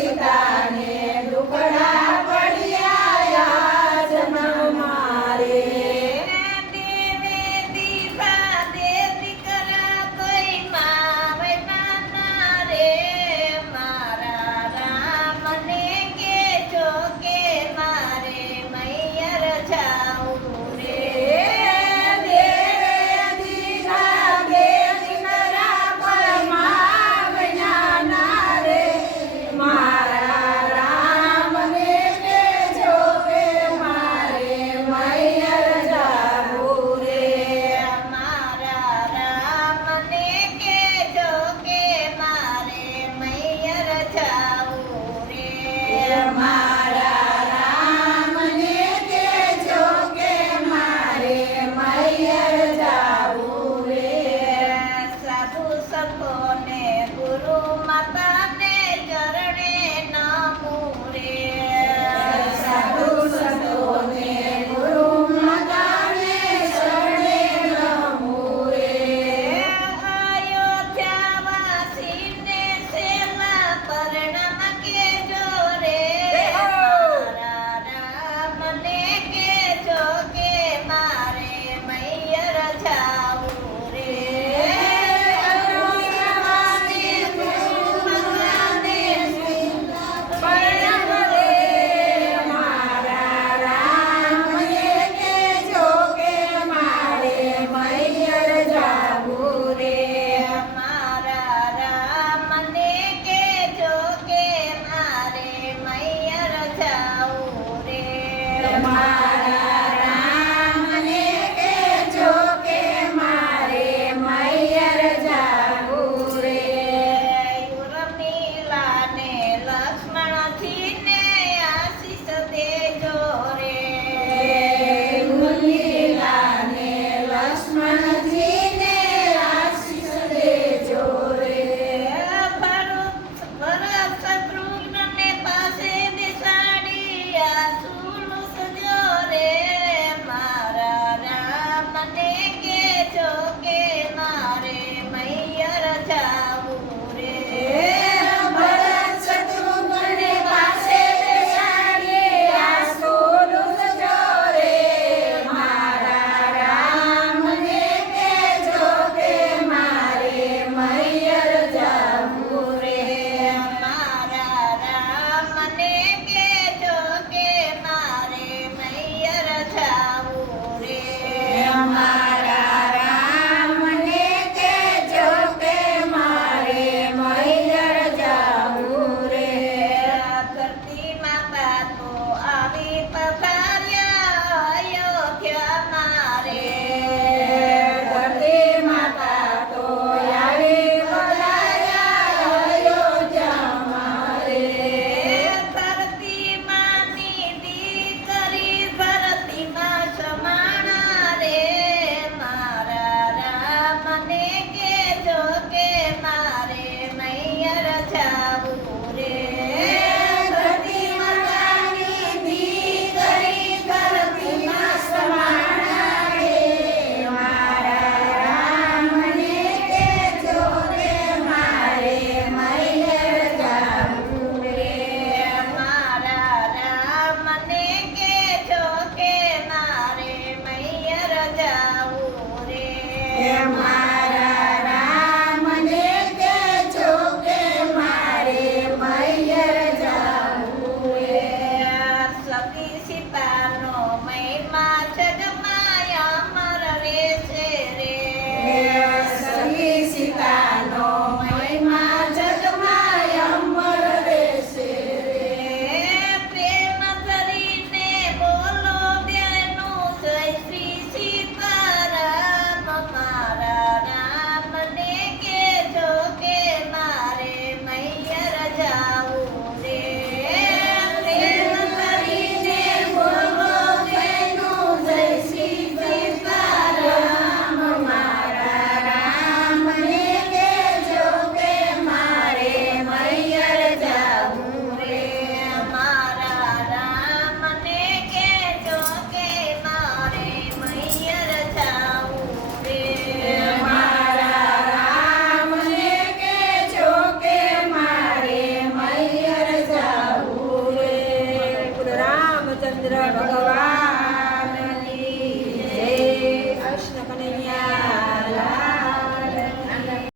Sitani. my